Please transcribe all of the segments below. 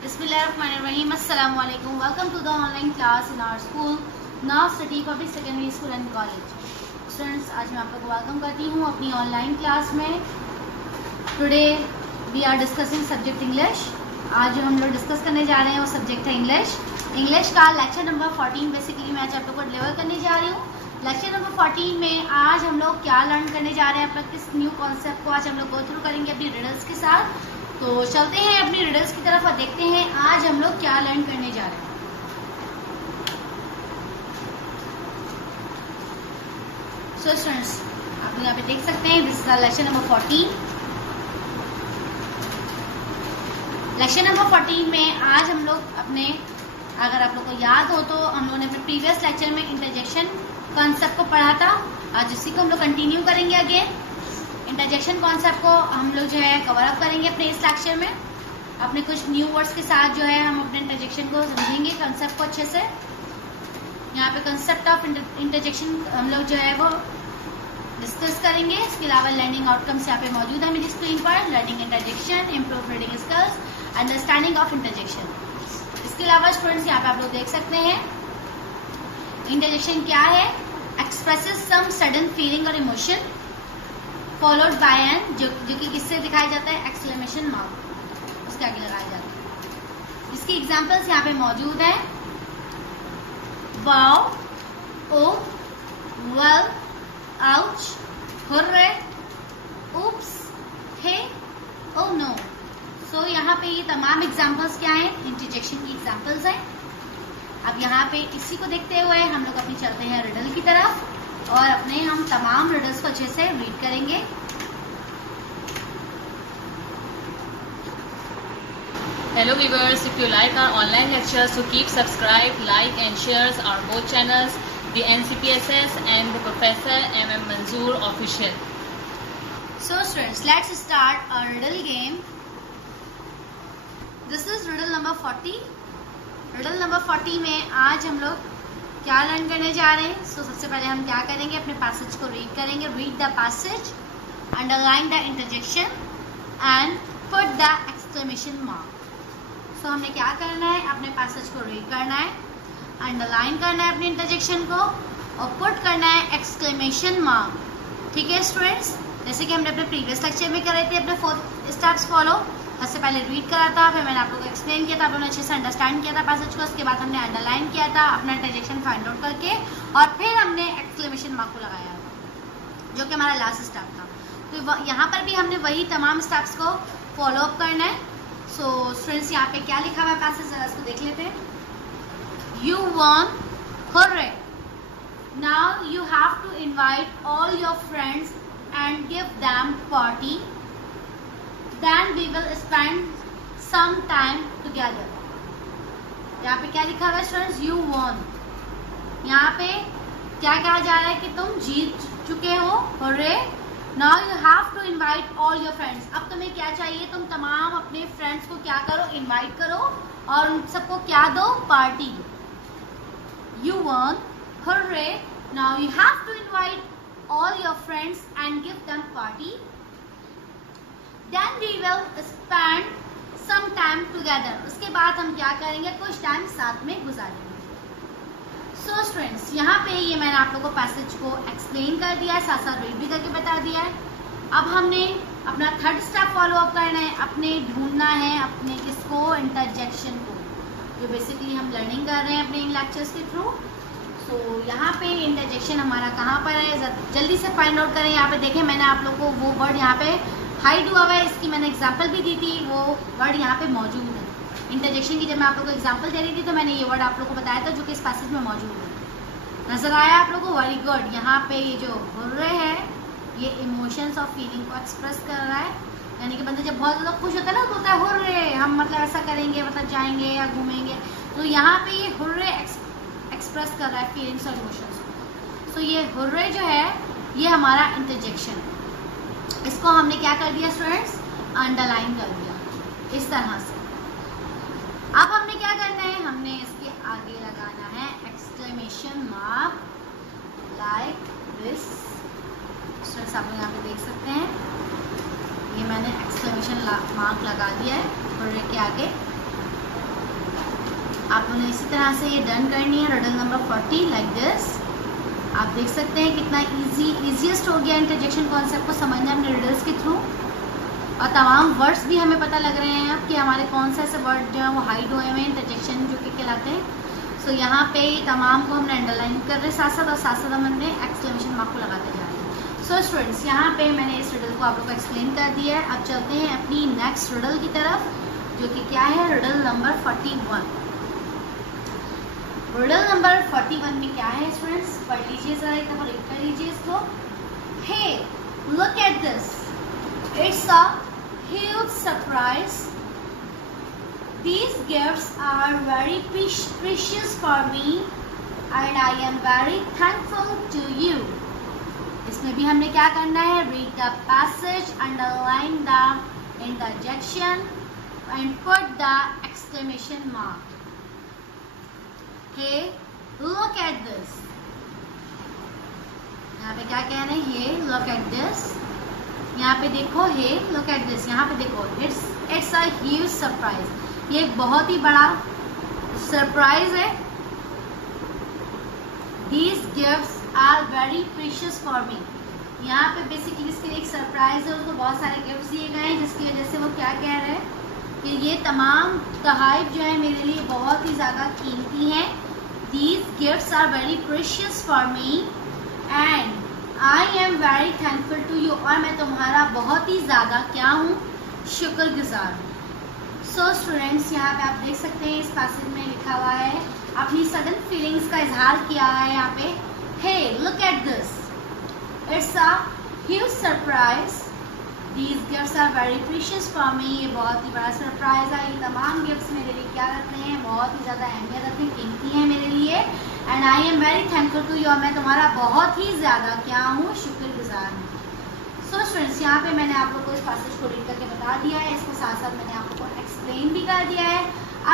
Bismillahirrahmanirrahim. Assalamu alaikum. Welcome to the online class in our school, Now Study Public Secondary School and College. Students, आज मैं आप लोगों को welcome करती हूँ अपनी ऑनलाइन क्लास में. Today we are discussing subject English. आज जो हम लोग डिस्कस करने जा रहे हैं वो सब्जेक्ट है इंग्लिश. इंग्लिश का लेक्चर नंबर 14 बेसिकली मैं आज आप लोगों को डिलीवर करने जा रही हूँ. लेक्चर नंबर 14 में आज हम लोग क्या लर्न करने जा रहे हैं, अपना किस न्यू कॉन्सेप्ट को आज हम लोग गो थ्रू करेंगे अपनी रिडल्स के साथ. तो चलते हैं अपनी रिडल्स की तरफ और देखते हैं आज हम लोग क्या लर्न करने जा रहे हैं. सो स्टूडेंट्स, आप लोग यहाँ पे देख सकते हैं this is lecture number 14. Lecture number 14 में आज हम लोग अपने, अगर आप लोग को याद हो तो हम लोगों ने अपने प्रीवियस लेक्चर में इंटरजेक्शन कॉन्सेप्ट को पढ़ा था. आज इसी को हम लोग कंटिन्यू करेंगे. अगेन इंटरजेक्शन कॉन्सेप्ट को हम लोग जो है कवर अप करेंगे अपने इस लेक्चर में. अपने कुछ न्यू वर्ड्स के साथ जो है हम अपने इंटरजेक्शन को समझेंगे, कंसेप्ट को अच्छे से. यहाँ पे कंसेप्ट ऑफ इंटरजेक्शन हम लोग जो है वो डिस्कस करेंगे. इसके अलावा लर्निंग आउटकम्स यहाँ पे मौजूद है मेरी स्क्रीन पर. Learning interjection, improve reading skills, understanding of interjection. इसके अलावा स्टूडेंट्स यहाँ पे आप लोग देख सकते हैं इंटरजेक्शन क्या है. एक्सप्रेसेस सम सडन फीलिंग और इमोशन फॉलोड बाय एन, जो कि किससे दिखाया जाता है, एक्सक्लेमेशन मार्क, उसके आगे लगाया जाता है. इसकी एग्जांपल्स यहाँ पे मौजूद है. वाओ, ओ, वेल, आउच, हुर्रे, उप्स, हे, ओ नो. सो यहाँ पे ये तमाम एग्जांपल्स क्या हैं, इंटरजेक्शन की एग्जांपल्स हैं. अब यहाँ पे इसी को देखते हुए हम लोग अपनी चलते हैं रिडल की तरफ और अपने हम तमाम रिडल्स को अच्छे से रीड करेंगे. Hello viewers, if you like our online lectures, so keep subscribe, like and shares our both channels, the NCPSS and the Professor MM Manzoor official. So students, let's start our riddle game. This is riddle number 40. Riddle number 40 में आज हम लोग क्या learn करने जा रहे हैं. सो सबसे पहले हम क्या करेंगे, अपने पैसेज को रीड करेंगे. Read the passage, underline the interjection and put the exclamation mark. So हमने क्या करना है, अपने पैसेज को रीड करना है, अंडरलाइन करना है अपने इंटरजेक्शन को और पुट करना है एक्सक्लेमेशन मार्क. ठीक है स्टूडेंट्स, जैसे कि हमने अपने प्रीवियस लेक्चर में करे थे. अपने 4 स्टेप्स फॉलो. सबसे पहले रीड करा था, फिर मैंने आप लोगों को एक्सप्लेन किया था, आप लोगों ने अच्छे से अंडरस्टैंड किया था पैसेज को. उसके बाद हमने अंडरलाइन किया था अपना इंटरजेक्शन फाइंड आउट करके और फिर हमने एक्सक्लेमेशन मार्क को लगाया था, जो कि हमारा लास्ट स्टेप था. तो यहाँ पर भी हमने वही तमाम स्टेप्स को फॉलो अप करना है. सो स्टूडेंट्स, यहाँ पे क्या लिखा हुआ है पैसेज, जरा इसको देख लेते हैं. You won, hurray, now you have to invite all your friends and give them party. Then we will spend some time together. यहाँ पे क्या लिखा हुआ है स्टूडेंट्स, you won. यहाँ पे क्या कहा जा रहा है कि तुम जीत चुके हो. Hooray! Now you have to invite all your friends. अब तुम्हें क्या चाहिए, तुम तमाम अपने फ्रेंड्स को क्या करो, इनवाइट करो और उन सबको क्या दो, party. You won. Hooray! Now you have to invite all your friends and give them party. Then we will spend some time together. उसके बाद हम क्या करेंगे, कुछ टाइम साथ में गुजारेंगे. So students, यहाँ पे ये मैंने आप लोगों को पैसेज को एक्सप्लेन कर दिया है, साथ साथ रीड भी करके बता दिया है. अब हमने अपना थर्ड स्टेप फॉलो अप करना है. अपने ढूंढना है अपने किसको, इंटरजेक्शन को, जो बेसिकली हम लर्निंग कर रहे हैं अपने इन लेक्चर्स के थ्रू. तो यहाँ पे इंटरजेक्शन हमारा कहाँ पर है, जल्दी से फाइंड आउट करें. यहाँ पे देखें मैंने आप लोग को वो वर्ड यहाँ पे हाइड हुआ है, इसकी मैंने एग्जांपल भी दी थी, वो वर्ड यहाँ पे मौजूद है. इंटरजेक्शन की जब मैं आप लोगों को एग्जांपल दे रही थी तो मैंने ये वर्ड आप लोगों को बताया था, जो कि इस पैसेज में मौजूद है. नजर आया आप लोगों को, वेरी गुड. यहाँ पे ये जो हुर्रे है ये इमोशंस और फीलिंग को एक्सप्रेस कर रहा है. यानी कि बंदा जब बहुत ज़्यादा खुश होता है ना तो होता है हुर्रे, हम मतलब ऐसा करेंगे, मतलब जाएंगे या घूमेंगे. तो यहाँ पे ये हुर्रे एक्सप्रेस कर रहा है फीलिंग्स और इमोशंस. तो ये हुर्रे जो है ये हमारा इंटरजेक्शन है. इसको हमने क्या कर दिया स्टूडेंट्स, अंडरलाइन कर दिया इस तरह से. अब हमने क्या करना है, हमने इसके आगे लगाना है exclamation mark like this. Students आप लोग यहाँ पे देख सकते हैं ये मैंने एक्सक्लेमेशन मार्क लगा दिया है हुर्रे के आगे. आपने इसी तरह से ये डन करनी है रिडल नंबर 40 लाइक दिस। आप देख सकते हैं कितना ईजीएस्ट हो गया इंटरजेक्शन कॉन्सेप्ट को समझना अपने रिडल्स के थ्रू, और तमाम वर्ड्स भी हमें पता लग रहे हैं अब कि हमारे कौन से ऐसे वर्ड जो हैं वो हाइड हुए हुए हैं इंटरजेक्शन जो कि कहलाते हैं। सो यहाँ पे तमाम को हमने अंडरलाइन कर रहे साथ साथ, और साथ साथ हमने एक्सक्लेमेशन मार्क को लगाते जा रहे हैं। सो स्टूडेंट्स, यहाँ पे मैंने इस रिडल को आप लोग को एक्सप्लेन कर दिया है। अब चलते हैं अपनी नेक्स्ट रिडल की तरफ, जो कि क्या है रिडल नंबर 41। रिडल नंबर 41 में क्या है स्टूडेंट्स, पढ़ लीजिए जरा, एक दफा रीड कर लीजिए इसको। Hey look at this, it's a huge surprise. These gifts are very precious for me and I am very thankful to you. इसमें भी हमने क्या करना है, read the passage, underline the interjection and put the exclamation mark. Hey, look at this. यहाँ पे क्या कह रहे हैं, hey, look at this. यहाँ पे देखो, हे लुक एट दिस, यहाँ पे देखो, इट्स अ ह्यूज सरप्राइज, ये एक बहुत ही बड़ा सरप्राइज है। These gifts are very precious for me, यहाँ पे बेसिकली इसके लिए एक सरप्राइज है, उसको बहुत सारे गिफ्ट्स दिए गए हैं, जिसकी वजह से वो क्या कह रहे हैं कि ये तमाम तोहफे जो है मेरे लिए बहुत ही ज़्यादा कीमती हैं। These gifts are very precious for me and I am very thankful to you, और मैं तुम्हारा बहुत ही ज़्यादा क्या हूँ, शुक्रगुजार हूँ। सो स्टूडेंट्स, यहाँ पे आप देख सकते हैं इस पैसेज में लिखा हुआ है, अपनी सडन फीलिंग्स का इजहार किया है यहाँ पे। Hey look at this, it's a huge surprise, these gifts are very precious for me, ये बहुत ही बड़ा सरप्राइज है, ये तमाम गिफ्ट्स मेरे लिए क्या रखते हैं, बहुत ही ज़्यादा अहमियत रखते हैं, कीमती हैं मेरे लिए। And I am very thankful to you, और मैं तुम्हारा बहुत ही ज़्यादा क्या हूँ, शुक्रगुजार हूँ। सो स्टूडेंट्स, यहाँ पे मैंने आप लोग को इस पैसेज को रीड करके बता दिया है, इसके साथ साथ मैंने आप लोग को एक्सप्लेन भी कर दिया है।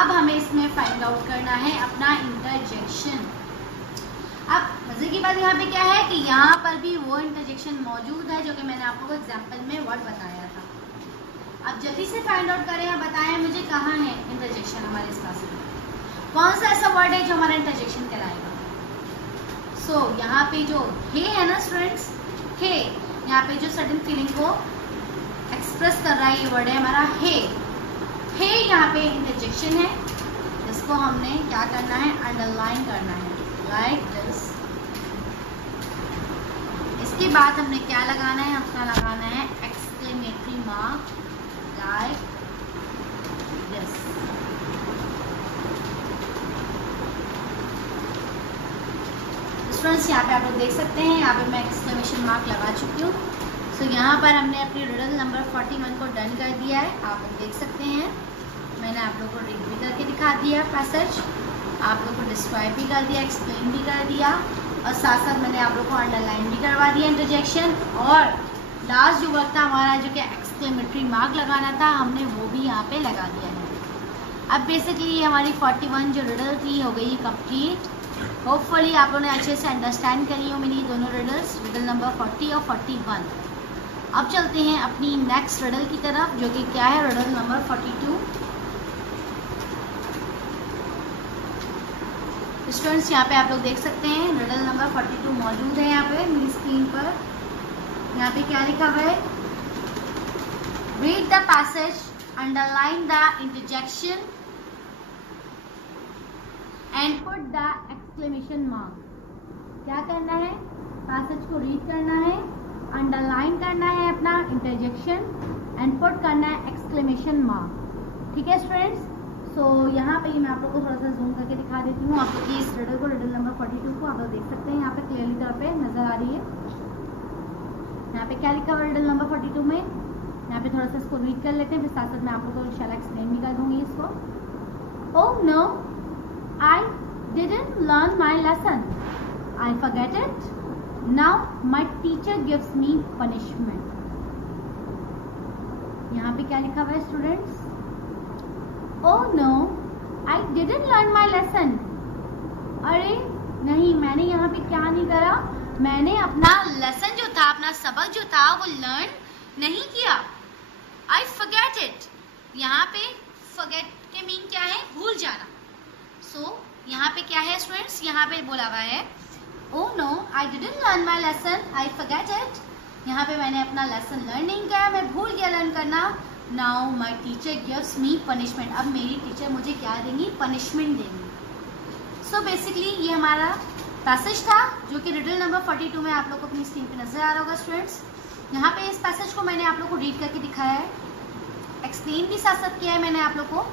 अब हमें इसमें फाइंड आउट करना है अपना इंटरजेक्शन। अब मज़े की बात यहाँ पे क्या है कि यहाँ पर भी वो इंटरजेक्शन मौजूद है जो कि मैंने आप लोग को एग्जाम्पल में वर्ड बताया था। अब जल्दी से फाइंड आउट करें या बताएं मुझे कहाँ है इंटरजेक्शन हमारे इस पैसेज में, कौन सा ऐसा वर्ड है जो हमारा इंटरजेक्शन कहलाएगा। सो यहाँ पे जो हे है ना स्टूडेंट्स, हे, यहाँ पे जो सडन फीलिंग को एक्सप्रेस कर रहा है ये वर्ड है हमारा हे। हे यहाँ पे इंटरजेक्शन है, जिसको हमने क्या करना है, अंडरलाइन करना है लाइक दिस। इसके बाद हमने क्या लगाना है, अपना लगाना है exclamatory mark like this. Students, यहाँ पे आप लोग देख सकते हैं, यहाँ पे मैं एक्सक्लेमेशन मार्क लगा चुकी हूँ। सो यहाँ पर हमने अपनी रिडल नंबर 41 को डन कर दिया है, आप लोग देख सकते हैं। मैंने आप लोग को रीड भी करके दिखा दिया पैसेज, आप लोग को डिस्क्राइब भी कर दिया, एक्सप्लेन भी कर दिया, और साथ साथ मैंने आप लोग को अंडरलाइन भी करवा दिया इंटरजेक्शन, और लास्ट जो वर्क था हमारा जो कि एक्सक्लेमेटरी मार्क लगाना था, हमने वो भी यहाँ पे लगा दिया है। अब बेसिकली हमारी 41 जो रिडल थी हो गई कंप्लीट। होपफुली आप लोगों ने अच्छे से अंडरस्टैंड करी हो मेरी दोनों रिडल्स, रिडल नंबर 40 और 41। अब चलते हैं अपनी नेक्स्ट रिडल की तरफ, जो कि क्या है रिडल नंबर 42। स्टूडेंट्स, यहाँ पे आप लोग देख सकते हैं रिडल नंबर 42 मौजूद है यहाँ पे मेरी स्क्रीन पर। यहाँ पे क्या लिखा हुआ है, read the passage, underline the interjection and put the exclamation mark. क्या करना है, पैसेज को रीड करना है, अंडरलाइन करना है अपना इंटरजेक्शन एंड पुट करना है एक्सक्लेमेशन मार्क। ठीक है स्टूडेंट्स, सो यहाँ पे मैं आप लोग को थोड़ा सा जूम करके दिखा देती हूँ। आप लोग इस रिडल को, रिडल नंबर 42 को आप लोग देख सकते हैं, यहाँ पे क्लियरली तौर पे नजर आ रही है। यहाँ पे क्या लिखा हुआ है रिडल नंबर 42 में, यहाँ पे थोड़ा सा इसको रीड कर लेते हैं, फिर साथ साथ मैं आप लोग को इंशाल्लाह एक्सप्लेन भी कर दूँगी इसको। Oh no, I didn't learn my lesson. I forget it. Now my teacher gives me punishment. यहाँ पे क्या लिखा हुआ है students, Oh no, I didn't learn my lesson. अरे नहीं, मैंने यहाँ पे क्या नहीं करा, मैंने अपना लेसन जो था, अपना सबक जो था वो लर्न नहीं किया। I forget it. यहाँ पे forget के मीन क्या है, भूल जाना। सो यहाँ पे क्या है स्टूडेंट्स, यहाँ पे बोला हुआ है oh no I didn't learn my lesson, I forget it. यहाँ पे मैंने अपना लेसन लर्न नहीं किया, मैं भूल गया लर्न करना। Now my teacher gives me punishment, अब मेरी टीचर मुझे क्या देंगी, पनिशमेंट देंगी। सो बेसिकली ये हमारा पैसेज था जो कि रिडल नंबर 42 में आप लोग को अपनी स्क्रीन पे नजर आ रहा होगा स्टूडेंट्स। यहाँ पे इस पैसेज को मैंने आप लोग को रीड करके दिखाया है, एक्सप्लेन भी साथ साथ किया है मैंने आप लोग को।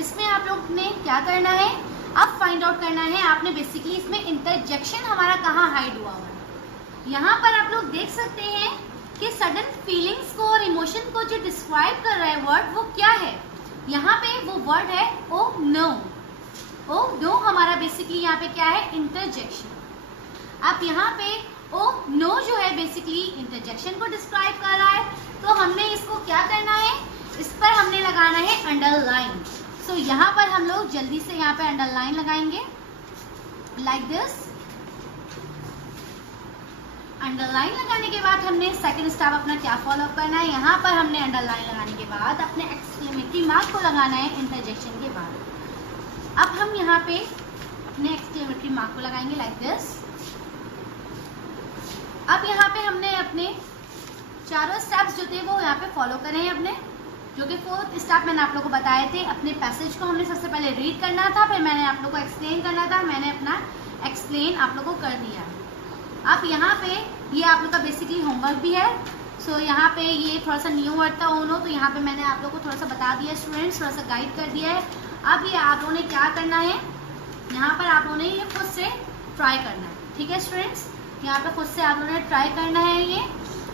इसमें आप लोग ने क्या करना है, अब फाइंड आउट करना है आपने बेसिकली इसमें इंटरजेक्शन हमारा कहाँ हाइड हुआ हुआ है। यहाँ पर आप लोग देख सकते हैं कि सडन फीलिंग्स को और इमोशन को जो डिस्क्राइब कर रहा है वर्ड, वो क्या है, यहाँ पे वो वर्ड है ओ नो। ओ नो हमारा बेसिकली यहाँ पे क्या है, इंटरजेक्शन। अब यहाँ पे ओ नो जो है बेसिकली इंटरजेक्शन को डिस्क्राइब कर रहा है, तो हमने इसको क्या करना है, इस पर हमने लगाना है अंडरलाइन। सो यहाँ पर हम लोग जल्दी से यहाँ पे अंडरलाइन लगाएंगे लाइक दिस। अंडरलाइन लगाने के बाद हमने सेकंड स्टेप अपना क्या फॉलो करना है, यहाँ पर हमने अंडरलाइन लगाने के बाद अपने एक्सक्लेमेटरी मार्क को लगाना है इंटरजेक्शन के बाद। अब हम यहाँ पे अपने एक्सक्लेमेटरी मार्क को लगाएंगे लाइक दिस। अब यहाँ पे हमने अपने चारों स्टेप्स जो थे वो यहाँ पे फॉलो करे हैं अपने, जो कि 4th स्टेप मैंने आप लोगों को बताए थे। अपने पैसेज को हमने सबसे पहले रीड करना था, फिर मैंने आप लोगों को एक्सप्लेन करना था, मैंने अपना एक्सप्लेन आप लोगों को कर दिया। अब यहाँ पे ये आप लोग का बेसिकली होमवर्क भी है। सो यहाँ पे ये थोड़ा सा न्यू वर्ड था ओनो, तो यहाँ पे मैंने आप लोगों को थोड़ा सा बता दिया स्टूडेंट्स, थोड़ा सा गाइड कर दिया है। अब ये आप लोगों ने क्या करना है, यहाँ पर आप लोगों ने ये खुद से ट्राई करना है, ठीक है स्टूडेंट्स। यहाँ पे खुद से आप लोगों ने ट्राई करना है ये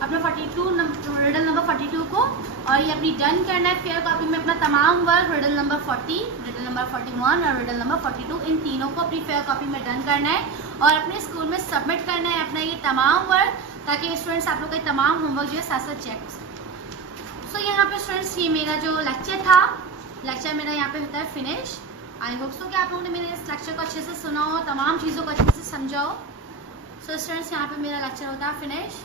अपना 42 रिडल नंबर 42 को, और ये अपनी डन करना है फेयर कॉपी में अपना तमाम work, riddle number 40, riddle number 41 और रिडल नंबर 42, इन तीनों को अपनी फेयर कॉपी में डन करना है और अपने स्कूल में सबमिट करना है अपना ये तमाम वर्क, ताकि स्टूडेंट्स आप लोग का तमाम होमवर्क जो है साथ साथ चेक। सो यहाँ पे स्टूडेंट्स ये मेरा जो लेक्चर था, लेक्चर मेरा यहाँ पे होता है फिनिश। आई होप सो कि आप लोगों ने मेरे इस लेक्चर को अच्छे से सुना हो, तमाम चीज़ों को अच्छे से समझा हो। सो स्टूडेंट्स यहाँ पे मेरा लेक्चर होता है फिनिश।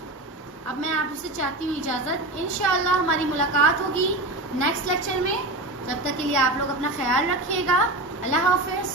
अब मैं आपसे चाहती हूँ इजाज़त, इंशाअल्लाह हमारी मुलाकात होगी नेक्स्ट लेक्चर में। तब तक के लिए आप लोग अपना ख्याल रखिएगा। अल्लाह हाफिज़।